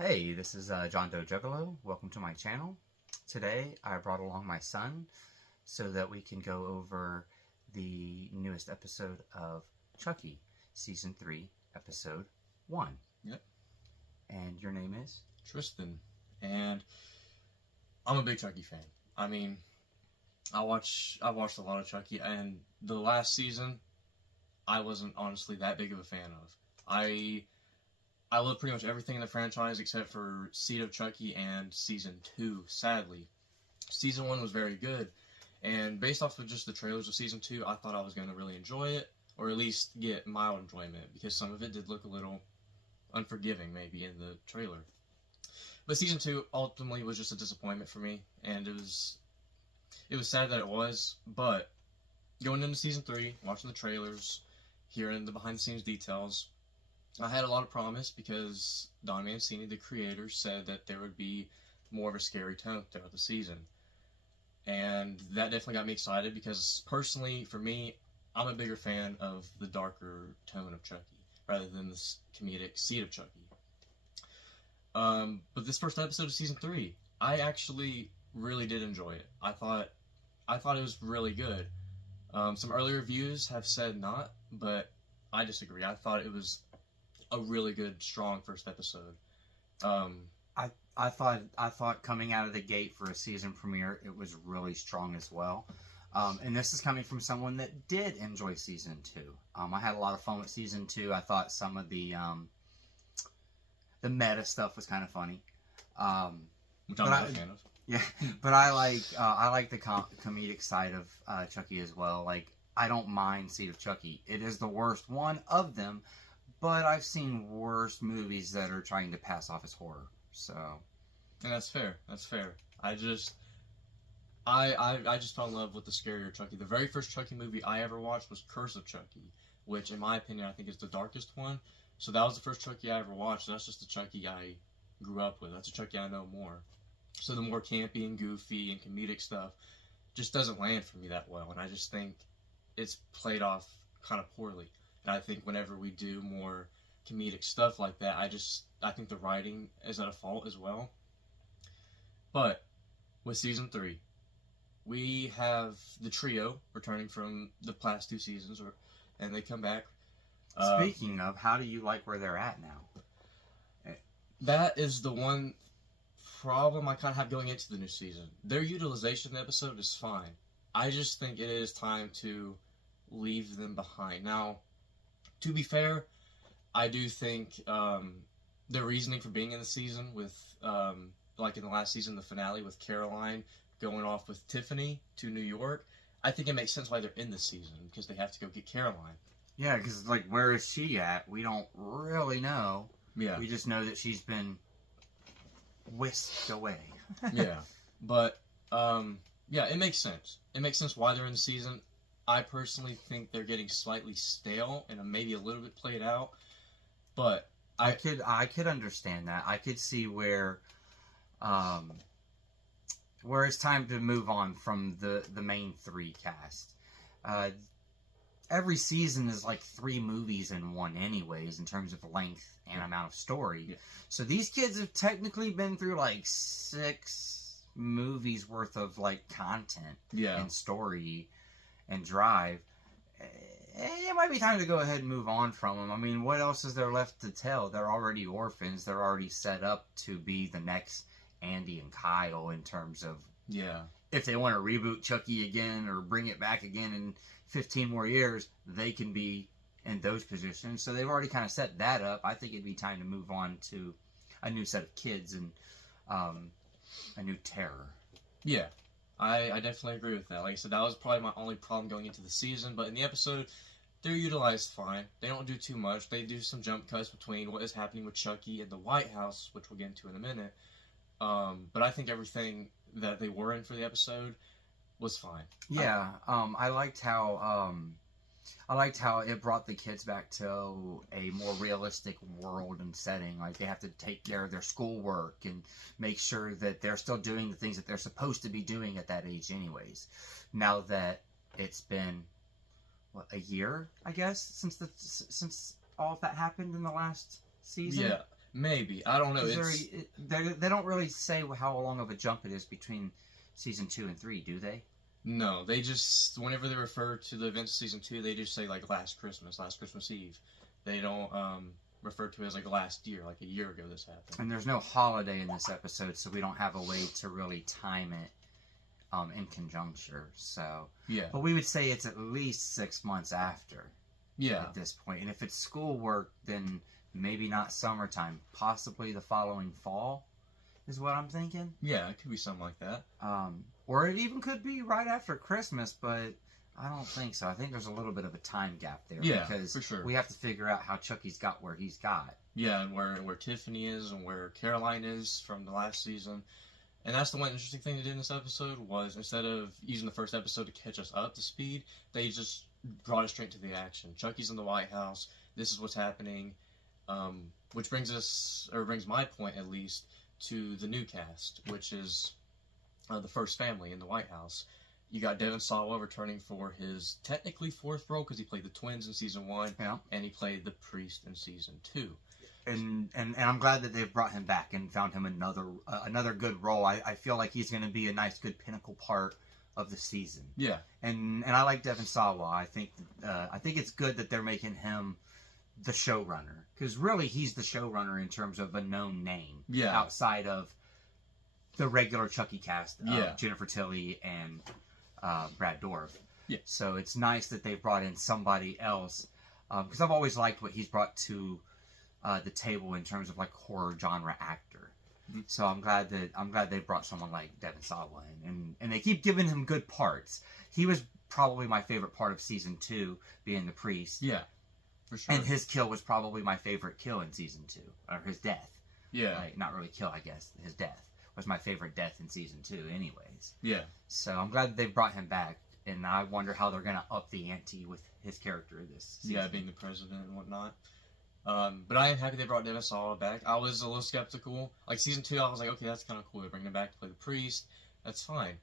Hey, this is John Doe Juggalo. Welcome to my channel. Today I brought along my son so that we can go over the newest episode of Chucky, Season 3, Episode 1. Yep. And your name is? Tristan. And I'm a big Chucky fan. I mean, I've watched a lot of Chucky, and the last season I wasn't honestly that big of a fan of. I love pretty much everything in the franchise except for Seed of Chucky and Season 2, sadly. Season 1 was very good, and based off of just the trailers of Season 2, I thought I was going to really enjoy it, or at least get mild enjoyment, because some of it did look a little unforgiving, maybe, in the trailer. But Season 2 ultimately was just a disappointment for me, and it was sad that it was, but going into Season 3, watching the trailers, hearing the behind-the-scenes details, I had a lot of promise because Don Mancini, the creator, said that there would be more of a scary tone throughout the season. And that definitely got me excited because, personally, for me, I'm a bigger fan of the darker tone of Chucky rather than the comedic Seed of Chucky. But this first episode of Season 3, I actually really did enjoy it. I thought it was really good. Some early reviews have said not, but I disagree. I thought it was a really good, strong first episode. I thought coming out of the gate for a season premiere, it was really strong as well. And this is coming from someone that did enjoy Season 2. I had a lot of fun with Season 2. I thought some of the meta stuff was kind of funny. Which I'm not a fan of. Yeah, but I like the comedic side of Chucky as well. Like, I don't mind Seed of Chucky. It is the worst one of them, but I've seen worse movies that are trying to pass off as horror. So, and that's fair. That's fair. I just fell in love with the scarier Chucky. The very first Chucky movie I ever watched was Curse of Chucky, which, in my opinion, I think is the darkest one. So that was the first Chucky I ever watched. That's just the Chucky I grew up with. That's a Chucky I know more. So the more campy and goofy and comedic stuff just doesn't land for me that well, and I just think it's played off kind of poorly. And I think whenever we do more comedic stuff like that, I think the writing is at a fault as well. But with Season 3, we have the trio returning from the past two seasons, and they come back. Speaking of, how do you like where they're at now? That is the one problem I kind of have going into the new season. Their utilization of the episode is fine. I just think it is time to leave them behind. Now, to be fair, I do think the reasoning for being in the season with, like in the last season, the finale with Caroline going off with Tiffany to New York, I think it makes sense why they're in this season, because they have to go get Caroline. Yeah, because, like, where is she at? We don't really know. Yeah. We just know that she's been whisked away. Yeah. But, yeah, it makes sense. It makes sense why they're in the season. I personally think they're getting slightly stale and maybe a little bit played out, but I could understand that. I could see where it's time to move on from the main three cast. Every season is like 3 movies in one anyways, in terms of length and amount of story. Yeah. So these kids have technically been through like 6 movies worth of like content and story and drive. It might be time to go ahead and move on from them. I mean, what else is there left to tell? They're already orphans. They're already set up to be the next Andy and Kyle in terms of if they want to reboot Chucky again or bring it back again in 15 more years, they can be in those positions. So they've already kind of set that up. I think it'd be time to move on to a new set of kids and a new terror. Yeah. I definitely agree with that. Like I said, that was probably my only problem going into the season. But in the episode, they're utilized fine. They don't do too much. They do some jump cuts between what is happening with Chucky and the White House, which we'll get into in a minute. But I think everything that they were in for the episode was fine. Yeah, I liked how it brought the kids back to a more realistic world and setting. Like, they have to take care of their schoolwork and make sure that they're still doing the things that they're supposed to be doing at that age anyways. Now that it's been, a year, I guess, since all of that happened in the last season? Yeah. Maybe. I don't know. They don't really say how long of a jump it is between season 2 and 3, do they? No, they just, whenever they refer to the events of season 2, they just say, like, last Christmas Eve. They don't refer to it as, like, last year, like a year ago this happened. And there's no holiday in this episode, so we don't have a way to really time it in conjuncture. So, yeah. But we would say it's at least 6 months after. Yeah. At this point. And if it's schoolwork, then maybe not summertime, possibly the following fall, is what I'm thinking. Yeah, it could be something like that. Or it even could be right after Christmas, but I don't think so. I think there's a little bit of a time gap there. Yeah, because for sure. We have to figure out how Chucky's got where he's got. Yeah, and where Tiffany is and where Caroline is from the last season. And that's the one interesting thing they did in this episode was instead of using the first episode to catch us up to speed, they just brought us straight to the action. Chucky's in the White House. This is what's happening. Which brings my point at least, to the new cast, which is the first family in the White House. You got Devon Sawa returning for his technically 4th role because he played the twins in season 1, and he played the priest in season 2. And I'm glad that they've brought him back and found him another good role. I feel like he's going to be a nice, good pinnacle part of the season. Yeah. And I like Devon Sawa. I think it's good that they're making him the showrunner, because really he's the showrunner in terms of a known name. Yeah. Outside of the regular Chucky cast of Jennifer Tilly and Brad Dourif. Yeah. So it's nice that they brought in somebody else, because I've always liked what he's brought to the table in terms of like horror genre actor. Mm-hmm. So I'm glad they brought someone like Devon Sawa in, and they keep giving him good parts. He was probably my favorite part of season 2, being the priest. Yeah, for sure. And his kill was probably my favorite kill in season 2, or his death. Yeah, like, not really kill, I guess. His death was my favorite death in season 2, anyways. Yeah. So I'm glad that they brought him back, and I wonder how they're gonna up the ante with his character this season. Yeah, being the president and whatnot. But I am happy they brought Devon Sawa back. I was a little skeptical. Like, season 2, I was like, okay, that's kind of cool. They're bringing him back to play the priest. That's fine.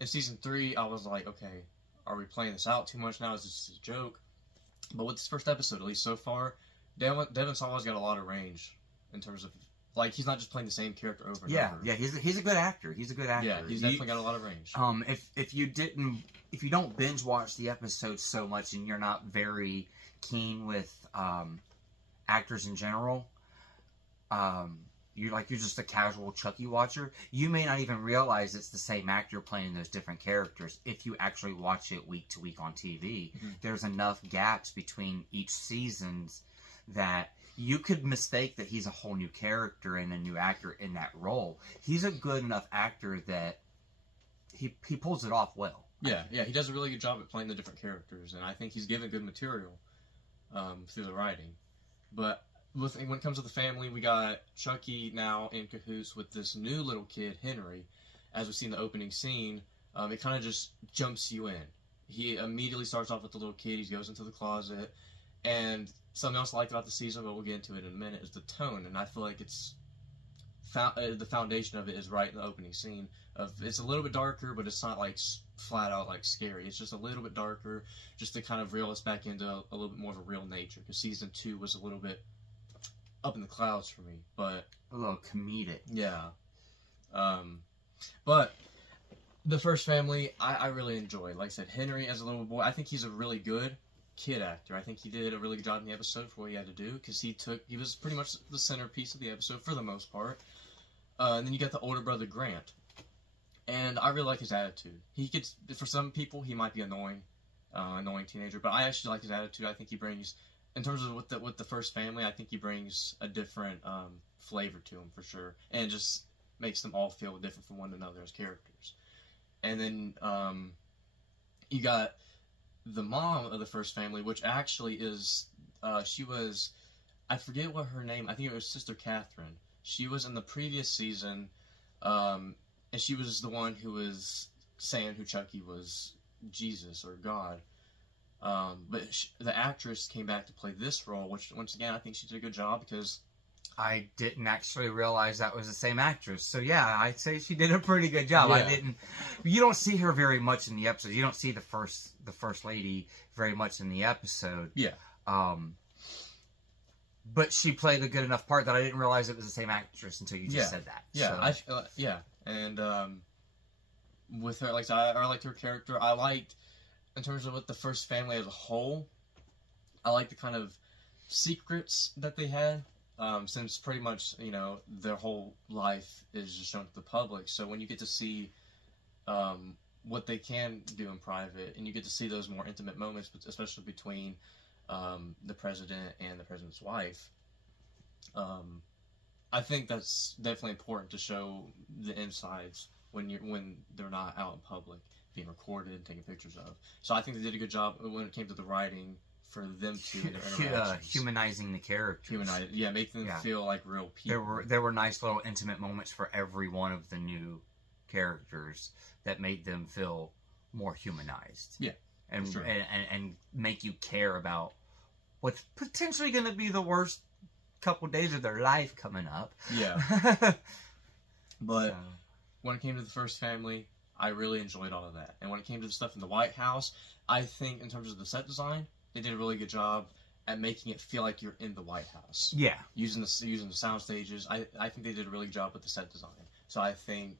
In season 3, I was like, okay, are we playing this out too much now? Is this just a joke? But with this first episode, at least so far, Devon Sawa's got a lot of range in terms of, like, he's not just playing the same character over and over. Yeah, he's a good actor. He's a good actor. Yeah, he's definitely got a lot of range. If you don't binge watch the episodes so much and you're not very keen with actors in general, you're just a casual Chucky watcher, you may not even realize it's the same actor playing those different characters. If you actually watch it week to week on TV, there's enough gaps between each seasons that you could mistake that he's a whole new character and a new actor in that role. He's a good enough actor that he pulls it off well. Yeah, he does a really good job at playing the different characters, and I think he's given good material through the writing. But when it comes to the family, we got Chucky now in cahoots with this new little kid, Henry. As we see in the opening scene, it kind of just jumps you in. He immediately starts off with the little kid. He goes into the closet. And something else I liked about the season, but we'll get into it in a minute, is the tone. And I feel like it's the foundation of it is right in the opening scene. It's a little bit darker, but it's not like flat out like scary. It's just a little bit darker, just to kind of reel us back into a little bit more of a real nature. Because season 2 was a little bit up in the clouds for me, but a little comedic. Yeah. But the first family, I really enjoyed. Like I said, Henry as a little boy, I think he's a really good kid actor. I think he did a really good job in the episode for what he had to do, because he was pretty much the centerpiece of the episode for the most part. And then you got the older brother, Grant. And I really like his attitude. For some people, he might be annoying teenager, but I actually like his attitude. I think he brings, in terms of with the first family, I think he brings a different flavor to him for sure, and just makes them all feel different from one another as characters. And then you got the mom of the first family, which actually is she was, I forget what her name. I think it was Sister Catherine. She was in the previous season. And she was the one who was saying who Chucky was, Jesus or God. But the actress came back to play this role, which, once again, I think she did a good job, because I didn't actually realize that was the same actress. So, yeah, I'd say she did a pretty good job. Yeah. You don't see her very much in the episode. You don't see the first lady very much in the episode. Yeah. but she played a good enough part that I didn't realize it was the same actress until you just said that. Yeah, so. And with her, like I liked her character. I liked, in terms of with the first family as a whole, I liked the kind of secrets that they had. Since pretty much, their whole life is just shown to the public. So when you get to see what they can do in private, and you get to see those more intimate moments, especially between the president and the president's wife, I think that's definitely important to show the insides when they're not out in public, being recorded and taken pictures of. So I think they did a good job when it came to the writing for them to humanizing the characters. Make them feel like real people. There were nice little intimate moments for every one of the new characters that made them feel more humanized. Yeah, and make you care about what's potentially going to be the worst couple days of their life coming up. Yeah. But when it came to the first family, I really enjoyed all of that. And when it came to the stuff in the White House, I think in terms of the set design, they did a really good job at making it feel like you're in the White House. Yeah. Using the sound stages. I think they did a really good job with the set design. So I think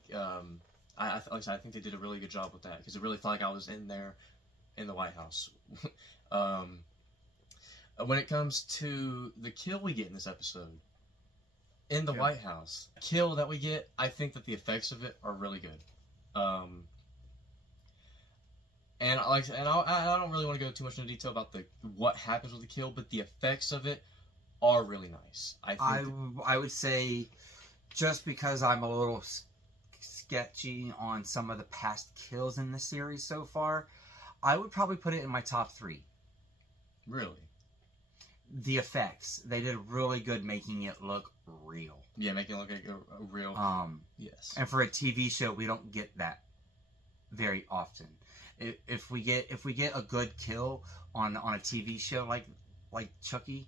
I think they did a really good job with that, because it really felt like I was in there in the White House. When it comes to the kill we get in this episode in the White House, kill that we get, I think that the effects of it are really good. And I don't really want to go too much into detail about what happens with the kill, but the effects of it are really nice. I would say, just because I'm a little sketchy on some of the past kills in the series so far, I would probably put it in my top 3. Really? The effects, they did really good making it look real. Yeah, making it look like a real. Yes. And for a TV show, we don't get that very often. If we get a good kill on a TV show like Chucky,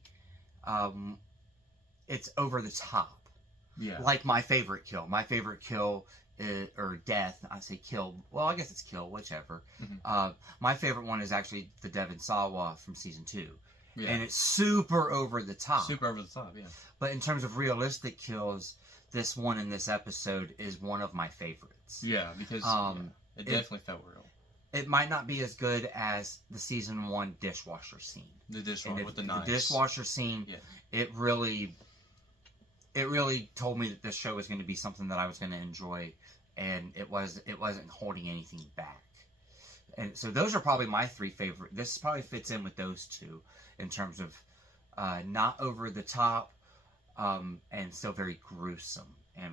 it's over the top. Yeah. Like my favorite kill. My favorite kill or death. I say kill. Well, I guess it's kill, whichever. Mm-hmm. My favorite one is actually the Devon Sawa from season 2. Yeah. And it's super over the top. Super over the top, yeah. But in terms of realistic kills, this one in this episode is one of my favorites. Yeah, because it definitely felt real. It might not be as good as the season 1 dishwasher scene. The dishwasher with the knives. The dishwasher scene, it really told me that this show was going to be something that I was going to enjoy, and it wasn't holding anything back. And so those are probably my 3 favorite. This probably fits in with those 2 in terms of not over the top and still very gruesome and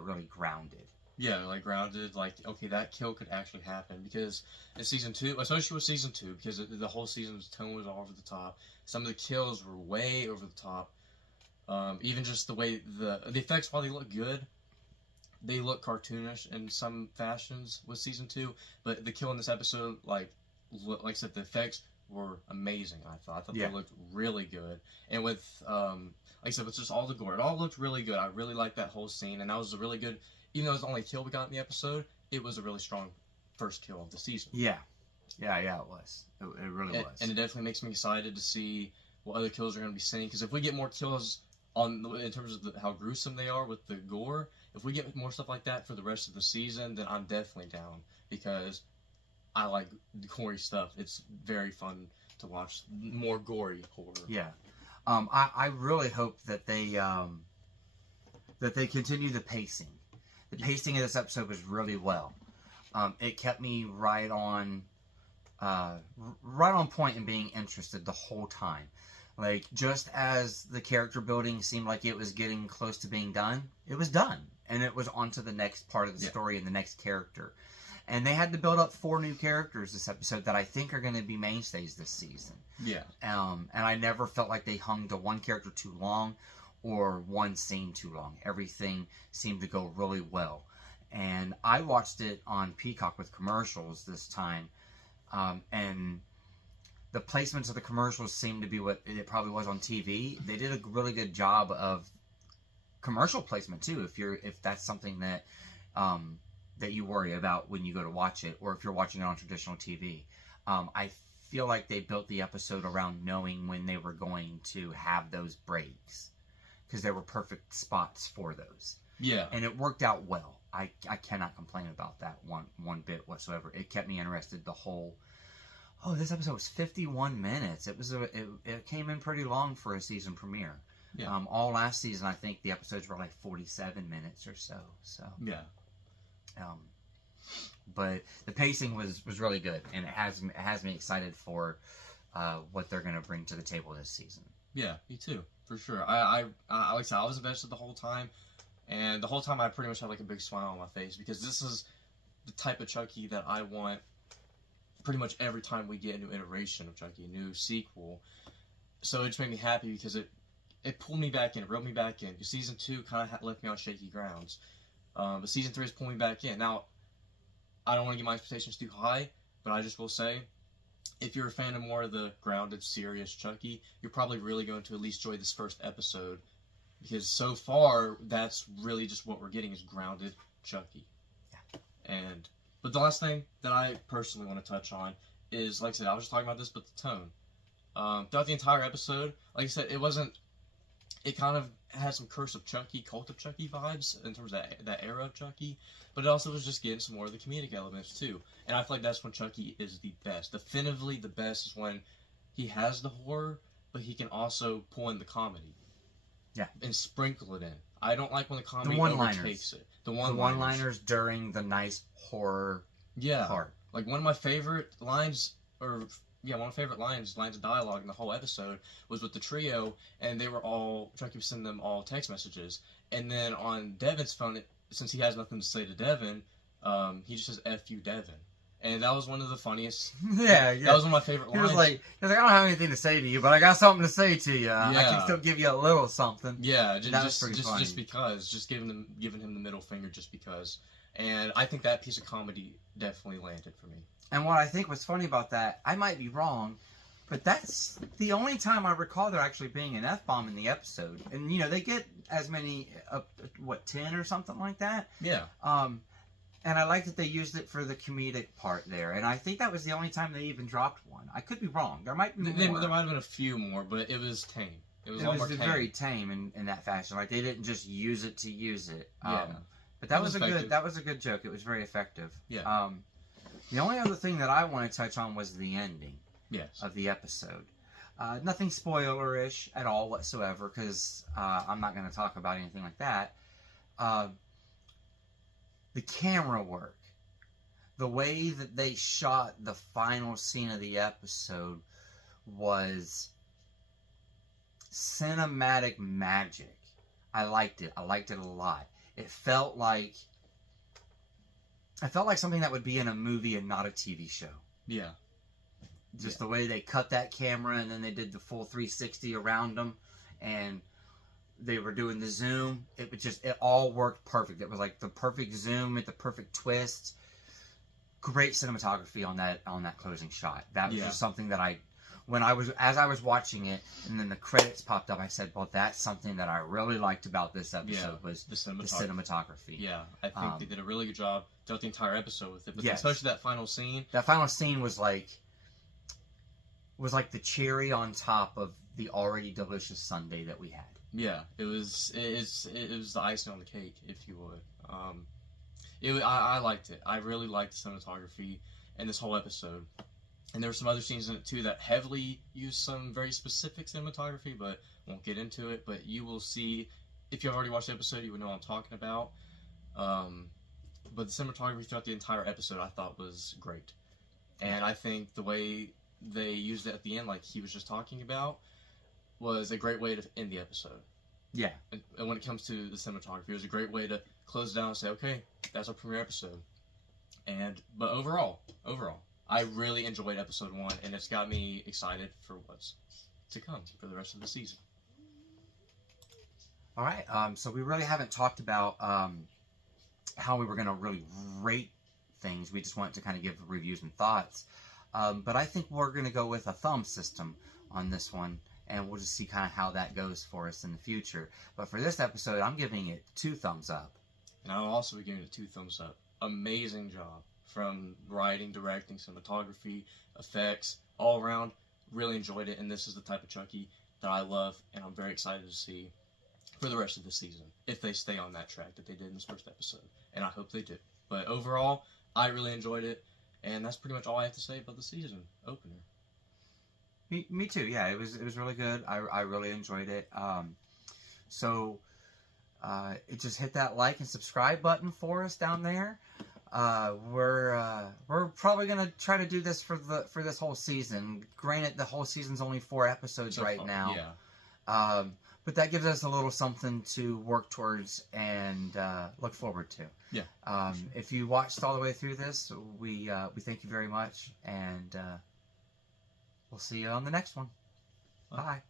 really grounded. Yeah, like grounded, like, okay, that kill could actually happen, because in season 2, especially with season 2, because the whole season's tone was all over the top. Some of the kills were way over the top. Even just the way the effects, while they look good, they look cartoonish in some fashions with season 2. But the kill in this episode, like I said, the effects were amazing. I thought they looked really good, and with like I said, with just all the gore, it all looked really good. I really liked that whole scene, and that was a really good. Even though it was the only kill we got in the episode, it was a really strong first kill of the season. Yeah, it was. It really was. And it definitely makes me excited to see what other kills are going to be seen. Because if we get more kills in terms of how gruesome they are with the gore, if we get more stuff like that for the rest of the season, then I'm definitely down. Because I like gory stuff. It's very fun to watch more gory horror. Yeah. I really hope that they continue the pacing. The pacing of this episode was really well. It kept me right on point and being interested the whole time. Like, just as the character building seemed like it was getting close to being done, it was done. And it was on to the next part of the story and the next character. And they had to build up 4 new characters this episode that I think are going to be mainstays this season. Yeah. And I never felt like they hung to one character too long or one scene too long. Everything seemed to go really well. And I watched it on Peacock with commercials this time. And the placements of the commercials seemed to be what it probably was on TV. They did a really good job of commercial placement too, if that's something that that you worry about when you go to watch it, or if you're watching it on traditional TV. I feel like they built the episode around knowing when they were going to have those breaks, because there were perfect spots for those. Yeah. And it worked out well. I cannot complain about that one bit whatsoever. It kept me interested the whole. Oh, this episode was 51 minutes. It came in pretty long for a season premiere. Yeah. All last season, I think the episodes were like 47 minutes or so. So. Yeah. But the pacing was really good, and it has me excited for what they're going to bring to the table this season. Yeah, me too, for sure. I like I said, I was invested the whole time, and the whole time I pretty much had like a big smile on my face, because this is the type of Chucky that I want pretty much every time we get a new iteration of Chucky, a new sequel. So it just made me happy, because it pulled me back in, it reeled me back in. Season 2 kind of left me on shaky grounds, but Season 3 is pulling me back in. Now, I don't want to get my expectations too high, but I just will say, if you're a fan of more of the grounded, serious Chucky, you're probably really going to at least enjoy this first episode, because so far, that's really just what we're getting, is grounded Chucky. Yeah. But the last thing that I personally want to touch on is, like I said, I was just talking about this, but the tone. Throughout the entire episode, like I said, it kind of had some Curse of Chucky, Cult of Chucky vibes in terms of that era of Chucky, but it also was just getting some more of the comedic elements too. And I feel like that's when Chucky is the best. Definitively the best is when he has the horror, but he can also pull in the comedy. Yeah. And sprinkle it in. I don't like when the comedy overtakes it. The one-liners during the nice horror part. Like one of my favorite lines, one of my favorite lines of dialogue in the whole episode was with the trio, and Chucky was sending them all text messages. And then on Devin's phone, since he has nothing to say to Devin, he just says, F you, Devin. And that was one of the funniest. Yeah. That was one of my favorite lines. He was like, I don't have anything to say to you, but I got something to say to you. I can still give you a little something. Yeah, just because. Just giving him the middle finger just because. And I think that piece of comedy definitely landed for me. And what I think was funny about that, I might be wrong, but that's the only time I recall there actually being an F-bomb in the episode. And, they get as many, 10 or something like that? Yeah. And I like that they used it for the comedic part there. And I think that was the only time they even dropped one. I could be wrong. There might be more. There might have been a few more, but it was tame. It was very tame in that fashion. Like, they didn't just use it to use it. Yeah. But that was a good joke. It was very effective. Yeah. The only other thing that I want to touch on was the ending of the episode. Nothing spoiler-ish at all whatsoever, because I'm not going to talk about anything like that. The camera work, the way that they shot the final scene of the episode was cinematic magic. I liked it. I liked it a lot. It felt like something that would be in a movie and not a TV show. Yeah. Just the way they cut that camera, and then they did the full 360 around them, and they were doing the zoom. It all worked perfect. It was like the perfect zoom at the perfect twist. Great cinematography on that closing shot. That was just something that as I was watching it, and then the credits popped up, I said, well, that's something that I really liked about this episode was the cinematography. Yeah, I think they did a really good job throughout the entire episode with it, but especially that final scene. That final scene was like the cherry on top of the already delicious sundae that we had. Yeah, it was the icing on the cake, if you would. I liked it. I really liked the cinematography in this whole episode. And there were some other scenes in it too that heavily used some very specific cinematography, but won't get into it. But you will see, if you've already watched the episode, you would know what I'm talking about. But the cinematography throughout the entire episode I thought was great. And I think the way they used it at the end, like he was just talking about, was a great way to end the episode. Yeah. And when it comes to the cinematography, it was a great way to close it down and say, okay, that's our premiere episode. But overall, I really enjoyed episode 1, and it's got me excited for what's to come for the rest of the season. All right. So we really haven't talked about how we were going to really rate things. We just wanted to kind of give reviews and thoughts. But I think we're going to go with a thumb system on this one, and we'll just see kind of how that goes for us in the future. But for this episode, I'm giving it 2 thumbs up. And I'll also be giving it 2 thumbs up. Amazing job from writing, directing, cinematography, effects, all around. Really enjoyed it, and this is the type of Chucky that I love, and I'm very excited to see for the rest of the season, if they stay on that track that they did in this first episode, and I hope they do. But overall, I really enjoyed it, and that's pretty much all I have to say about the season opener. Me too. Yeah, it was really good. I really enjoyed it. It just hit that like and subscribe button for us down there. We're probably gonna try to do this for this whole season. Granted, the whole season's only 4 episodes right now. Yeah. But that gives us a little something to work towards and look forward to. Yeah. If you watched all the way through this, we thank you very much, and we'll see you on the next one. Bye.